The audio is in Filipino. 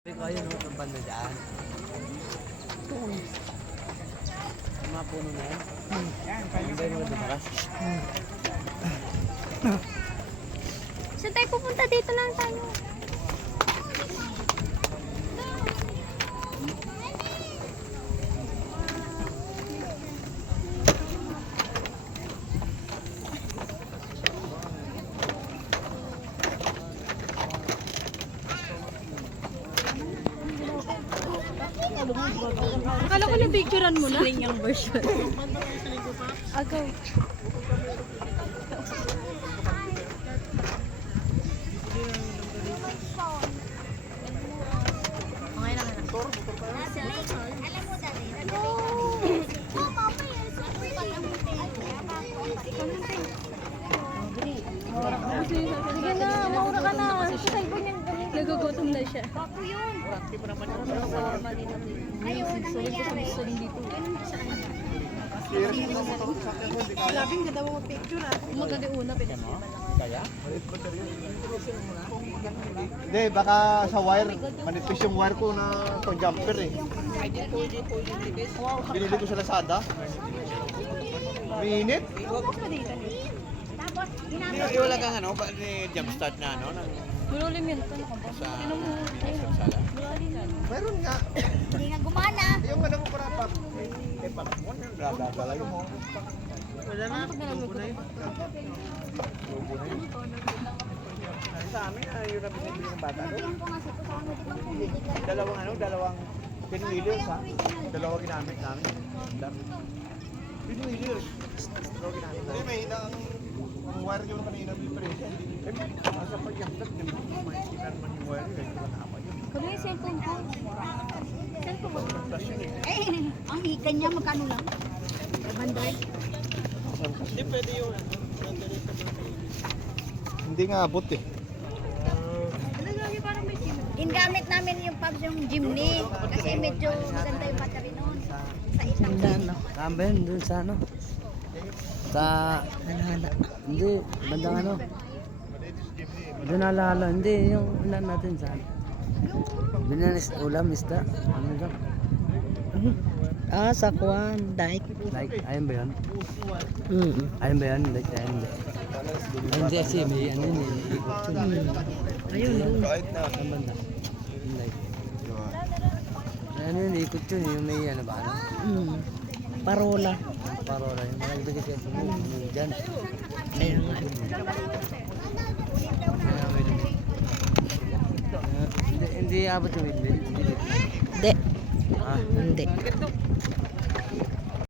Sabi ko, ayun, oh, ang banda dyan. Yung mga puno na yan. Ang ba yung mga dumakas? Saan tayo pupunta? Dito lang tayo. Akala ko na-picturean mo na. Sling yung version. Agaw. Lang na. Alam mo dali. Sige na, maura ka na. Sa cellphone yan. Nagugutom na siya. Labing ganda mo picture ah. Maganda una, pinag Kaya? Hindi, baka sa wire, manipis yung wire ko na to jumper eh. Binili ko sa Lazada. Minit. Iwala kang ano, pa ni jumpstart na ano, ng, Mululim yun. Ano ka ba? sa sa sala. Meron nga. Hindi nga gumana. Yung ano mo para pa. Eh, para mo na, dadalayo mo. Wala na, lubo na yun. Lubo na yun. Sa amin, ah, yun ang binibili ng bata. no? Sabihan ko nga sa kasama mo, di ba kung hindi ka Dalawang ano, dalawang pinwheelers ha. Dalawa ginamit namin. Pinwheelers. Hindi, may ang ang wire yung kanina may presyo. Eh, asa pa yung step, di ba? May sinar man yung wire, eh, wala pa yun. Kano yung cellphone ko? Cellphone eh. Ang hikan niya magkano lang? 500. Hindi pwede yun. Hindi nga abot eh. Gingamit namin yung pubs yung Jimny kasi medyo maganda yung battery noon. Sa isang ano? Kamba yun, dun sa ano? Sa... Hindi, bandang ano? Doon alaala, hindi, yung ulan natin sa ano? Binanis ulam, isda. Ano lang? Ah, sa Kwan, Dike. Like, ayun ba yun? Mm. Ayun ba yun? Like, ayun ba? Ay, Hindi kasi may ano yun, yun. Ayun, yun. Kahit na. Ang banda. Yung like. Ano yun, ikot yun, yung may ano ba? Ano? Mm. Parola. Parola, yung mga ibig kasi yung yung dyan. Kaya nga. Hindi, abot yung. Hindi. Hindi. Ah, Hindi.